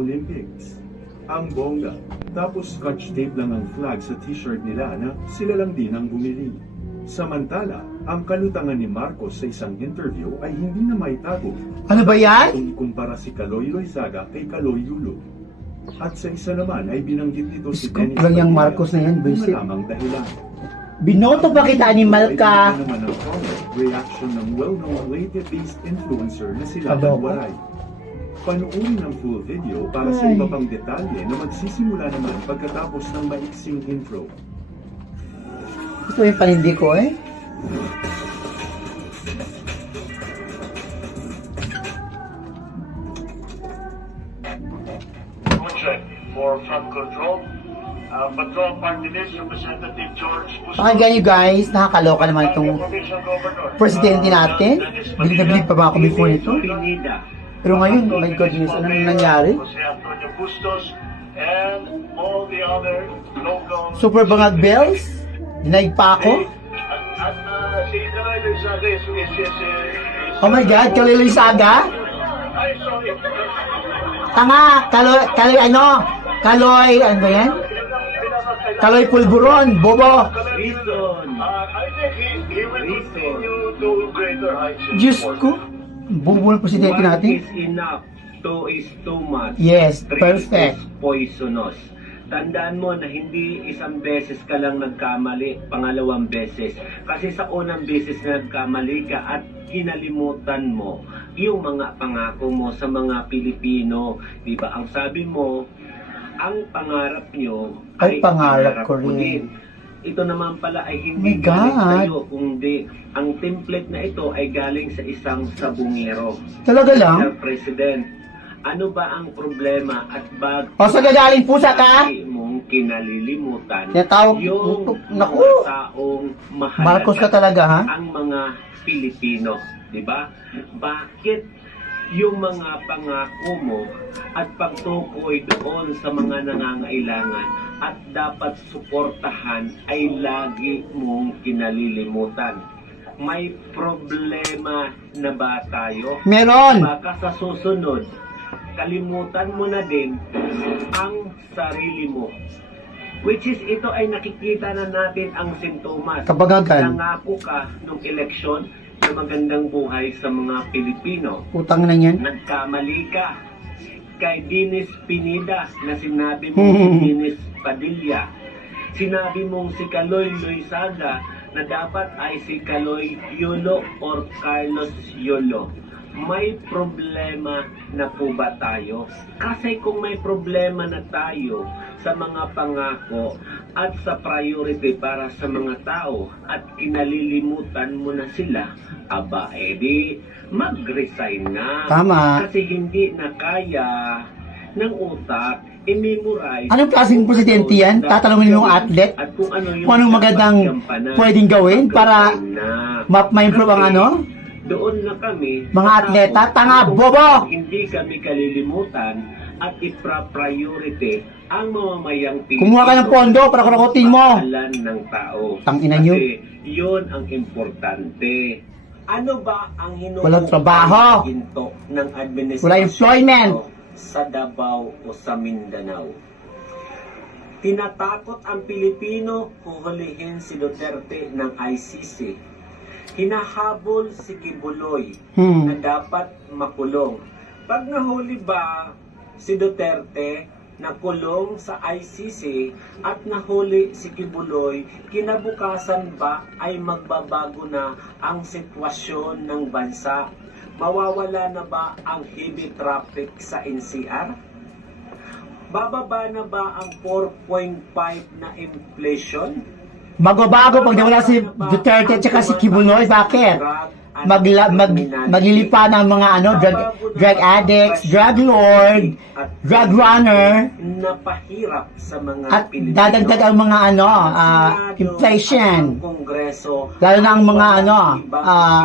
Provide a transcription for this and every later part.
Olympics. Ang bongga. Tapos scotch tape lang ang flag sa t-shirt nila na sila lang din ang bumili. Samantala, ang kalutangan ni Marcos sa isang interview ay hindi na maitago. Ano ba yan? Kung ikumpara si Kaloy Loizaga kay Kaloy Yulo. At sa isa naman ay binanggit nito si Scoop Dennis lang yung Padilla Marcos na yan, kung buisit. malamang dahilan. Binoto pa kita, animal ka. Ay naman ang comment reaction ng well-known Leyte-based influencer na sila Adoko. Waray. Panuorin ang full video para sa Ay. iba pang detalye na magsisimula naman pagkatapos ng maiksing intro. Gusto yung panindi ko eh. Check for front control. Patrol Party List Representative George Bustos. Pakinggan nyo guys, nakakaloka naman itong presidente natin. Bilib na bilib pa ba ako before nito? Pero ngayon, my goodness, ano nang nangyari? Jose Antonio Bustos and all the other local... Super bangag bells? Dinaig pa ako? At si Kaloy Loizaga is Oh my God, Kaloy Saga? Ay, sorry. Tanga, Kaloy ano ba yan? Kaloy Pulburon, bobo. Reason. I think he will continue to greater heights. Diyos ko, bobo ng presidente natin. One is enough, two is too much, Yes, three perfect. is poisonous. Tandaan mo na hindi isang beses ka lang nagkamali, pangalawang beses. Kasi sa unang beses na nagkamali ka at kinalimutan mo yung mga pangako mo sa mga Pilipino. Diba? Ang sabi mo, ang pangarap nyo Ay, pangarap ko ko rin. Ito naman pala ay Oh hindi my galing God. sa'yo, kundi ang template na ito ay galing sa isang sabungero. Talaga lang? Sir President, ano ba ang problema at bakit O sa gagaling pusa ka? mong kinalilimutan Tinatawag, yung naku, mga taong mahalaga Marcos ka talaga ha? ang mga Pilipino, di ba? Bakit yung mga pangako mo at pagtukoy doon sa mga nangangailangan at dapat suportahan ay lagi mong kinalilimutan? May problema na ba tayo? Meron. Baka sa susunod, kalimutan mo na din ang sarili mo. Which is, ito ay nakikita na natin ang sintomas. Kabagagan. Nangako ka nung eleksyon na magandang buhay sa mga Pilipino. Utang na yan. Nagkamali ka kay Dennis Pineda na sinabi mo si Dennis Padilla. Sinabi mong si Kaloy Loizaga na dapat ay si Kaloy Yulo or Carlos Yulo. May problema na po ba tayo? Kasi kung may problema na tayo sa mga pangako at sa priority para sa mga tao at kinalilimutan mo na sila, aba edi mag-resign na. Tama. Kasi hindi na kaya ng utak i-memorize. Anong klaseng presidente yan? Tatanungin mo yung athlete? At kung ano yung Kung anong magandang gampanan. pwedeng gawin para ma-improve ang ano? Doon na kami Mga atleta, tanga, kung bobo! hindi kami kalilimutan at ipra-priority ang mamamayang Pilipino. Kumuha ka ng pondo para kurakutin mo. Pangalan ng tao. Tangina nyo. Kasi yun ang importante. Ano ba ang hinuhukay Walang trabaho. na ginto ng administrasyon Wala employment. sa Davao o sa Mindanao? Tinatakot ang Pilipino huhulihin si Duterte ng ICC. Hinahabol si Kibuloy na dapat makulong. Pag nahuli ba si Duterte na kulong sa ICC at nahuli si Kibuloy, kinabukasan ba ay magbabago na ang sitwasyon ng bansa? Mawawala na ba ang heavy traffic sa NCR? Bababa na ba ang 4.5 na inflation? Bago-bago pag nawala si Duterte at saka si Kibuloy, bakit? Maglilipa ng mga drug addicts, drug lord, drug runner, napahirap sa mga at Pilipino. dadagdag ang mga inflation. Ang Kongreso, Lalo na ang mga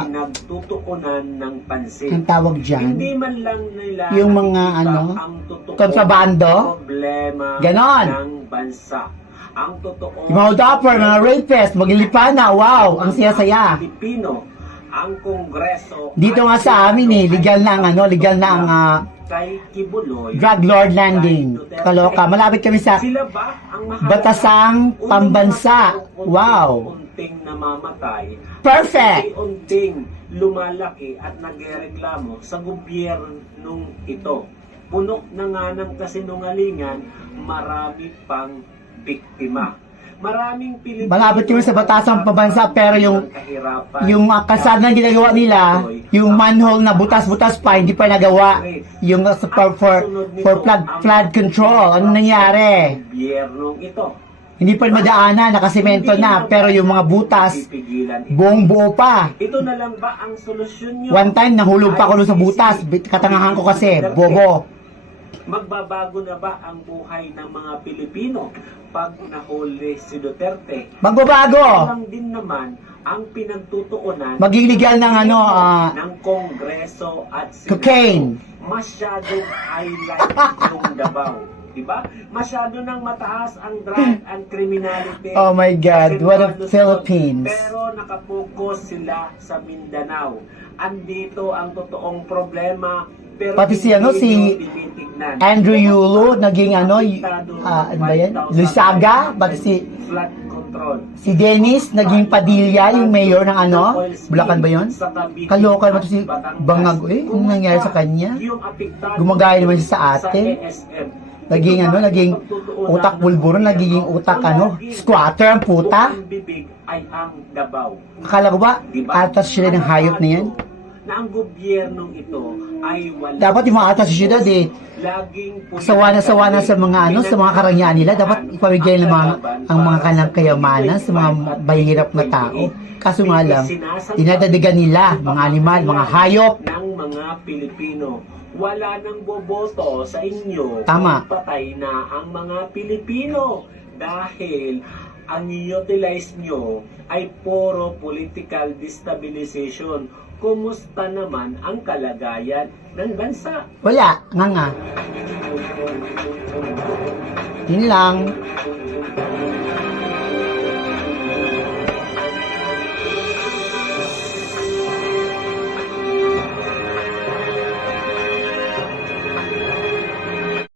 pinagtutuunan ng pansin. ang tawag dyan, Hindi man lang nila yung mga nakikita ang totoo kontrabando, problema ganon. ng bansa. Ang totoo Yung mga hold upper, mga rapist, maglilipa na, wow, ang saya-saya. Pilipino ang Kongreso Dito nga sa amin eh, legal na ang legal na ang kay Kibuloy, drug lord landing. Kaloka. Malapit kami sa sila ba ang batasang pambansa. Wow. unting namamatay, Perfect. unting lumalaki at nagrereklamo sa gobyernong ito. Puno na nga ng kasinungalingan, marami pang biktima. Maraming Pilipino Malapit kami sa batasang pambansa pero yung kalsada na ginagawa nila, yung manhole na butas-butas pa, hindi pa nagawa. Yung for flood control. Ano nangyari? gobyernong ito. Hindi pa madaanan, nakasemento na, pero yung mga butas, buong buo pa. Ito na lang ba ang solusyon nyo? One time, nahulog pa ako doon sa butas. Katangahan ko kasi, bobo. Magbabago na ba ang buhay ng mga Pilipino pag nahuli si Duterte? Magbabago. Lang din naman ang pinagtutuunan Maging legal ng ng Kongreso at Senado. cocaine. Masyadong highlight yung Davao. Diba? Masyado nang mataas ang drug and criminality. Oh my God, what a Luzon. Philippines. Pero nakapokus sila sa Mindanao. Andito ang totoong problema. Pero Pati si si tinitignan. Andrew Yulo, naging ano ba yan? Lusaga, pati flood control. si Dennis, naging Padilla, yung mayor ng Bulacan ba yun? Kaloka naman to si Bangag, ano nangyari sa kanya? Gumagaya naman siya sa ate. Naging naging utak bulburo, naging utak squatter ang puta. Ang bibig ay ang Davao. Akala ko ba, atas sila ng hayop na yan? Na ang gobyernong ito ay wala. Dapat yung mga atas sa syudad Laging sawa na sa mga sa mga karangyaan nila, dapat ipamigay ng ang mga kanilang kayamanan sa mga mahihirap na tao. Kaso nga lang, dinadadigan nila, mga animal, mga hayop. Ng mga Pilipino. Wala nang boboto sa inyo. Tama. Kung patay na ang mga Pilipino. Dahil ang utilize nyo ay puro political destabilization. Kumusta naman ang kalagayan ng bansa? Wala, nga. Yun lang.